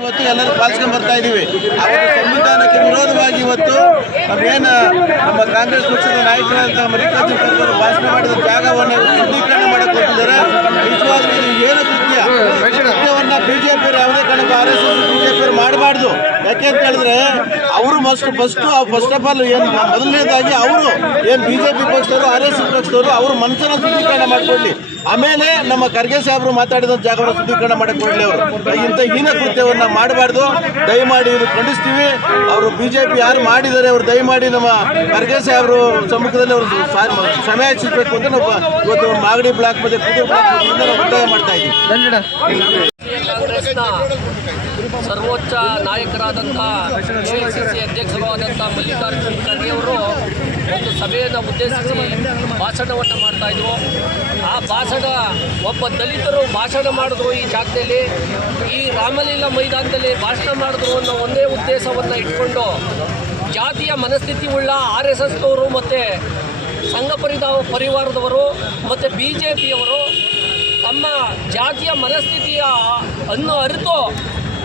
ಇವತ್ತು ಎಲ್ಲರೂ ಪಾಲಿಸ್ಕೊಂಡು ಬರ್ತಾ ಇದ್ದೀವಿ. ಅವರ ಸಂವಿಧಾನಕ್ಕೆ ವಿರೋಧವಾಗಿ ಇವತ್ತು ನಮ್ಮ ಕಾಂಗ್ರೆಸ್ ಪಕ್ಷದ ನಾಯಕರಾದಂತಹ ಮಲ್ಲಿಕಾರ್ಜುನ ಖರ್ಗೆ ಅವರು ಭಾಷಣ ಮಾಡಿದ ಜಾಗವನ್ನು ಶುದ್ಧೀಕರಣ ಮಾಡಕ್ಕೆ ಹೋಗಿದ್ದಾರೆ. ನಿಜವಾಗ್ಲೂ ಇದು ಏನು ಕೃತ್ಯವನ್ನು ಬಿಜೆಪಿ ಯಾವುದೇ ಕಾರಣಕ್ಕೂ RSS ಬಿಜೆಪಿ ಮಾಡಬಾರ್ದು. ಯಾಕೆ ಅಂತ ಹೇಳಿದ್ರೆ ಅವರು ಫಸ್ಟ್ ಆಫ್ ಆಲ್ ಏನು ಮೊದಲನೇದಾಗಿ ಅವರು ಏನು ಬಿಜೆಪಿ ಪಕ್ಷದವರು RSS ಪಕ್ಷದವರು ಅವರು ಮನಸ್ಸನ್ನು ಶುದ್ಧೀಕರಣ ಮಾಡಿಕೊಳ್ಳಿ. ಆಮೇಲೆ ನಮ್ಮ ಖರ್ಗೆ ಸಾಹೇಬರು ಮಾತಾಡಿದ ಜಾಗವನ್ನು ಶುದ್ಧೀಕರಣ ಮಾಡಕ್ಕೆ ಕೊಡಲಿ. ಅವರು ಇಂಥ ಹೀನ ಕೃತ್ಯವನ್ನು ಮಾಡಬಾರ್ದು. ದಯಮಾಡಿ ಇದು ಖಂಡಿಸ್ತೀವಿ. ಅವರು ಬಿಜೆಪಿ ಯಾರು ಮಾಡಿದ್ದಾರೆ ಅವರು ದಯಮಾಡಿ ನಮ್ಮ ಖರ್ಗೆ ಸಾಹೇಬರು ಸಮ್ಮುಖದಲ್ಲಿ ಅವರು ಕ್ಷಮೆ ಯಾಚಿಸಬೇಕು ಅಂತ ನಾವು ಇವತ್ತು ಮಾಗಡಿ ಬ್ಲಾಕ್ ಮತ್ತೆ ಕುದುರೆ ಬ್ಲಾಕ್ ಒತ್ತಾಯ ಮಾಡ್ತಾ ಇದ್ದೀವಿ. ಕಾಂಗ್ರೆಸ್ನ ಸರ್ವೋಚ್ಚ ನಾಯಕರಾದಂಥ AICC ಅಧ್ಯಕ್ಷರು ಆದಂಥ ಮಲ್ಲಿಕಾರ್ಜುನ ಖರ್ಗೆ ಅವರು ಒಂದು ಸಭೆಯನ್ನು ಉದ್ದೇಶಿಸಿ ಭಾಷಣವನ್ನು ಮಾಡ್ತಾಯಿದ್ರು. ಆ ಭಾಷಣ ಒಬ್ಬ ದಲಿತರು ಭಾಷಣ ಮಾಡಿದ್ರು. ಈ ಜಾಗದಲ್ಲಿ ಈ ರಾಮಲೀಲಾ ಮೈದಾನದಲ್ಲಿ ಭಾಷಣ ಮಾಡಿದ್ರು ಅನ್ನೋ ಒಂದೇ ಉದ್ದೇಶವನ್ನು ಇಟ್ಕೊಂಡು ಜಾತಿಯ ಮನಸ್ಥಿತಿ ಉಳ್ಳ RSSನವರು ಮತ್ತು ಸಂಘ ಪರಿವಾರದವರು ಮತ್ತು BJPಯವರು ತಮ್ಮ ಜಾತಿಯ ಮನಸ್ಥಿತಿಯ ಅನ್ನು ಅರಿತು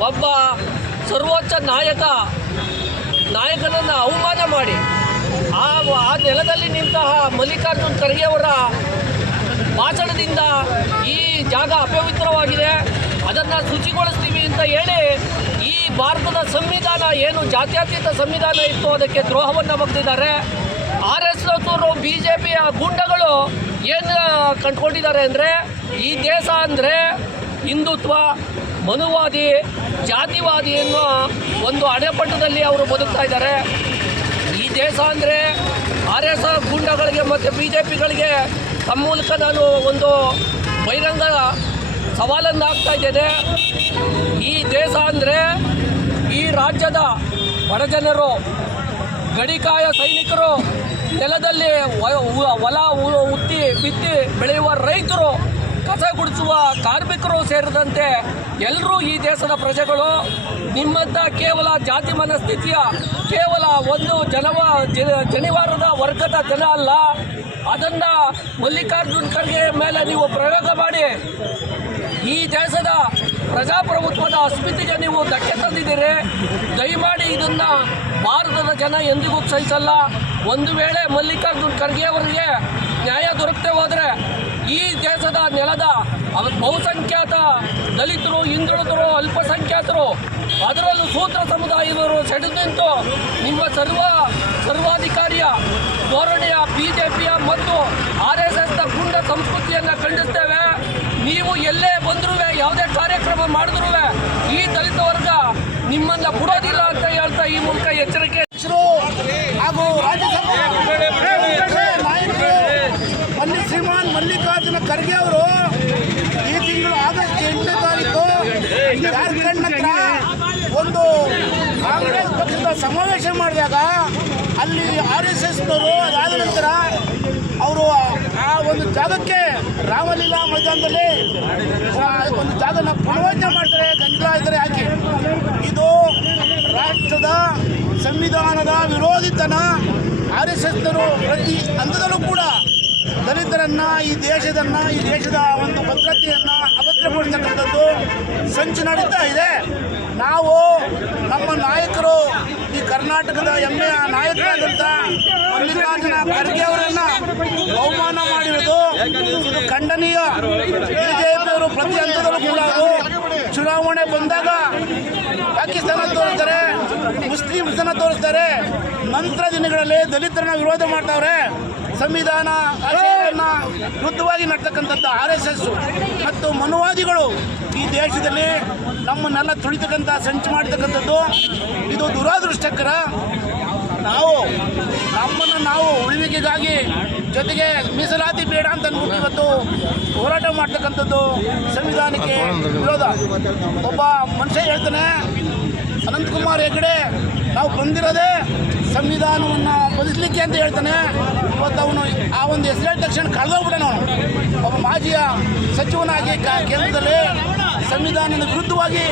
ಒಬ್ಬ ಸರ್ವೋಚ್ಚ ನಾಯಕನನ್ನು ಅವಮಾನ ಮಾಡಿ ಆ ನೆಲದಲ್ಲಿ ನಿಂತಹ ಮಲ್ಲಿಕಾರ್ಜುನ ಖರ್ಗೆ ಅವರ ಭಾಷಣದಿಂದ ಈ ಜಾಗ ಅಪವಿತ್ರವಾಗಿದೆ, ಅದನ್ನು ಶುಚಿಗೊಳಿಸ್ತೀವಿ ಅಂತ ಹೇಳಿ ಈ ಭಾರತದ ಸಂವಿಧಾನ ಏನು ಜಾತ್ಯತೀತ ಸಂವಿಧಾನ ಇತ್ತು ಅದಕ್ಕೆ ದ್ರೋಹವನ್ನು ಬಗ್ದಿದ್ದಾರೆ. RSSನವರು BJPಯ ಗೂಂಡಗಳು ಏನು ಕಂಡುಕೊಂಡಿದ್ದಾರೆ ಅಂದರೆ ಈ ದೇಶ ಅಂದರೆ ಹಿಂದುತ್ವ, ಮನುವಾದಿ, ಜಾತಿವಾದಿ ಅನ್ನೋ ಒಂದು ಅಡೆಪಟ್ಟದಲ್ಲಿ ಅವರು ಬದುಕ್ತಾ ಇದ್ದಾರೆ. ಈ ದೇಶ ಅಂದರೆ RSS ಗೂಂಡಗಳಿಗೆ ಮತ್ತು BJPಗಳಿಗೆ ತಮ್ಮ ಮೂಲಕ ನಾನು ಒಂದು ಬಹಿರಂಗ ಸವಾಲನ್ನು ಹಾಕ್ತಾ ಇದ್ದೇನೆ. ಈ ದೇಶ ಅಂದರೆ ಈ ರಾಜ್ಯದ ಬಡಜನರು, ಗಡಿಕಾಯ ಸೈನಿಕರು, ನೆಲದಲ್ಲಿ ಹೊಲ ಉತ್ತಿ ಬಿತ್ತಿ ಬೆಳೆಯುವ ರೈತರು, ಕಸ ಗುಡಿಸುವ ಕಾರ್ಮಿಕರು ಸೇರಿದಂತೆ ಎಲ್ಲರೂ ಈ ದೇಶದ ಪ್ರಜೆಗಳು. ನಿಮ್ಮಂಥ ಕೇವಲ ಜಾತಿ ಮನಸ್ಥಿತಿಯ ಕೇವಲ ಒಂದು ಜನಿವಾರದ ವರ್ಗದ ಜನ ಅಲ್ಲ. ಅದನ್ನು ಮಲ್ಲಿಕಾರ್ಜುನ ಖರ್ಗೆ ಮೇಲೆ ನೀವು ಪ್ರಯೋಗ ಮಾಡಿ ಈ ದೇಶದ ಪ್ರಜಾಪ್ರಭುತ್ವದ ಅಸ್ಮಿತೆಗೆ ನೀವು ಧಕ್ಕೆ ತಂದಿದ್ದೀರಿ. ದಯಮಾಡಿ ಇದನ್ನು ಭಾರತದ ಜನ ಎಂದಿಗೂ ಸಹಿಸಲ್ಲ. ಒಂದು ವೇಳೆ ಮಲ್ಲಿಕಾರ್ಜುನ ಖರ್ಗೆ ಅವರಿಗೆ ನ್ಯಾಯ ದೊರಕದೆ ಹೋದರೆ ಈ ದೇಶದ ನೆಲದ ಬಹುಸಂಖ್ಯಾತ ದಲಿತರು, ಹಿಂದುಳಿದರು, ಅಲ್ಪಸಂಖ್ಯಾತರು, ಅದರಲ್ಲೂ ಶೂದ್ರ ಸಮುದಾಯದವರು ಸೆಳೆದು ನಿಂತು ನಿಮ್ಮ ಸರ್ವಾಧಿಕಾರಿಯ ಧೋರಣೆಯ BJPಯ ಮತ್ತು RSSನ ಗುಂಡ ಸಂಸ್ಕೃತಿಯನ್ನು ಖಂಡಿಸ್ತೇವೆ. ನೀವು ಎಲ್ಲೇ ಬಂದರೂ ಯಾವುದೇ ಕಾರ್ಯಕ್ರಮ ಮಾಡಿದ್ರೂ ಈ ದಲಿತ ವರ್ಗ ನಿಮ್ಮನ್ನು ಬಿಡೋದಿಲ್ಲ ಅಂತ ಹೇಳ್ತಾ ಈ ಮೂಲಕ ಎಚ್ಚರಿಕೆ ಹಾಗೂ ರಾಜ್ಯಸಭಾ ನಾಯಕರು ಶ್ರೀಮಾನ್ ಮಲ್ಲಿಕಾರ್ಜುನ ಖರ್ಗೆ ಅವರು ಈ ತಿಂಗಳು ಆಗಸ್ಟ್ 8ನೇ ತಾರೀಕು ಜಾರ್ಖಂಡ್ ಹತ್ರ ಒಂದು ಕಾಂಗ್ರೆಸ್ ಪಕ್ಷದ ಸಮಾವೇಶ ಮಾಡಿದಾಗ ಅಲ್ಲಿ RSSನವರು ಅದಾದ ನಂತರ ಅವರು ಆ ಒಂದು ಜಾಗಕ್ಕೆ ರಾಮಲೀಲಾ ಮೈದಾನದಲ್ಲಿ ಒಂದು ಜಾಗನ ಪುನರ್ವಚನೆ ಮಾಡ್ತಾರೆ, ಗಂಜಲ ಹಾಕಿ. ಇದು ರಾಷ್ಟ್ರದ ಸಂವಿಧಾನದ ವಿರೋಧಿತನ. RSSನವರು ಪ್ರತಿ ಹಂತದಲ್ಲೂ ಕೂಡ ದಲಿತರನ್ನು, ಈ ದೇಶದ ಒಂದು ಭದ್ರತೆಯನ್ನು ಅಭದ್ರಪಡಿಸ್ತಕ್ಕಂಥದ್ದು ಸಂಚು ನಡೀತಾ ಇದೆ. ನಾವು ನಮ್ಮ ನಾಯಕರು, ಈ ಕರ್ನಾಟಕದ ಹೆಮ್ಮೆಯ ನಾಯಕರಾದಂಥ ಮಲ್ಲಿಕಾರ್ಜುನ ಖರ್ಗೆ ಅವರನ್ನು ಅವಮಾನ ಮಾಡಿರೋದು ಇದು ಖಂಡನೀಯ. BJPಯವರು ಪ್ರತಿ ಹಂತದಲ್ಲೂ ಕೂಡ ಚುನಾವಣೆ ಬಂದಾಗ ಪಾಕಿಸ್ತಾನ ತೋರಿಸ್ತಾರೆ, ಮುಸ್ಲಿಮ್ಸನ್ನು ತೋರಿಸ್ತಾರೆ, ನಂತರ ದಿನಗಳಲ್ಲಿ ದಲಿತರನ್ನ ವಿರೋಧ ಮಾಡ್ತಾವ್ರೆ. ಸಂವಿಧಾನ ಆಶಯವನ್ನು ವಿರುದ್ಧವಾಗಿ ನಡ್ತಕ್ಕಂಥದ್ದು RSS ಮತ್ತು ಮನುವಾದಿಗಳು ಈ ದೇಶದಲ್ಲಿ ನಮ್ಮನ್ನೆಲ್ಲ ತುಳಿತಕ್ಕಂಥ ಸಂಚು ಮಾಡ್ತಕ್ಕಂಥದ್ದು ಇದು ದುರಾದೃಷ್ಟಕರ. ನಾವು ಉಳಿವಿಕೆಗಾಗಿ ಜೊತೆಗೆ ಮೀಸಲಾತಿ ಬೇಡ ಅಂತ ಅಂದ್ಬಿಟ್ಟು ಇವತ್ತು ಹೋರಾಟ ಮಾಡ್ತಕ್ಕಂಥದ್ದು ಸಂವಿಧಾನಕ್ಕೆ ವಿರೋಧ. ಒಬ್ಬ ಮನುಷ್ಯ ಹೇಳ್ತಾನೆ, ಅನಂತಕುಮಾರ್ ಹೆಗಡೆ ನಾವು ಬಂದಿರೋದೇ ಸಂವಿಧಾನವನ್ನು ಬದಲಿಸಲಿಕ್ಕೆ ಅಂತ ಹೇಳ್ತಾನೆ. ಇವತ್ತು ಅವನು ಆ ಒಂದು ಹೆಸರು ತಕ್ಷಣ ಕಳೆದೋಗ್ಬಿಡೋಣ. ಒಬ್ಬ ಮಾಜಿಯ ಸಚಿವನಾಗಿ ಕೇಂದ್ರದಲ್ಲಿ ಸಂವಿಧಾನದ ವಿರುದ್ಧವಾಗಿ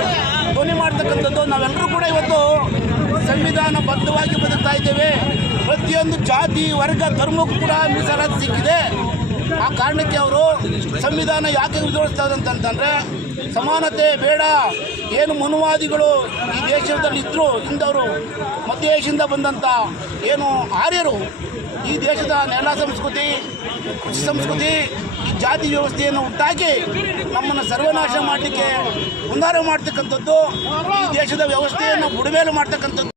ಧ್ವನಿ ಮಾಡ್ತಕ್ಕಂಥದ್ದು ನಾವೆಲ್ಲರೂ ಕೂಡ ಇವತ್ತು ಸಂವಿಧಾನಬದ್ಧವಾಗಿ ಬದುಕ್ತಾ ಇದ್ದೇವೆ. ಪ್ರತಿಯೊಂದು ಜಾತಿ, ವರ್ಗ, ಧರ್ಮಕ್ಕೂ ಕೂಡ ಮೀಸಲಾತಿ ಸಿಕ್ಕಿದೆ. ಆ ಕಾರಣಕ್ಕೆ ಅವರು ಸಂವಿಧಾನ ಯಾಕೆ ವಿರೋಧಿಸ್ತಾರೆ ಅಂತಂದರೆ ಸಮಾನತೆ ಬೇಡ, ಏನು ಮನುವಾದಿಗಳು ಈ ದೇಶದಲ್ಲಿ ಇದ್ದರು ಹಿಂದವರು ಮಧ್ಯ ಏಷ್ಯಿಂದ ಬಂದಂಥ ಏನು ಆರ್ಯರು ಈ ದೇಶದ ನೆಲ ಸಂಸ್ಕೃತಿ ಕೃಷಿ ಸಂಸ್ಕೃತಿ ಈ ಜಾತಿ ವ್ಯವಸ್ಥೆಯನ್ನು ಹುಟ್ಟಾಕಿ ನಮ್ಮನ್ನು ಸರ್ವನಾಶ ಮಾಡಲಿಕ್ಕೆ ಹುನ್ನಾರ ಮಾಡ್ತಕ್ಕಂಥದ್ದು ಈ ದೇಶದ ವ್ಯವಸ್ಥೆಯನ್ನು ಬುಡಮೇಲು ಮಾಡ್ತಕ್ಕಂಥದ್ದು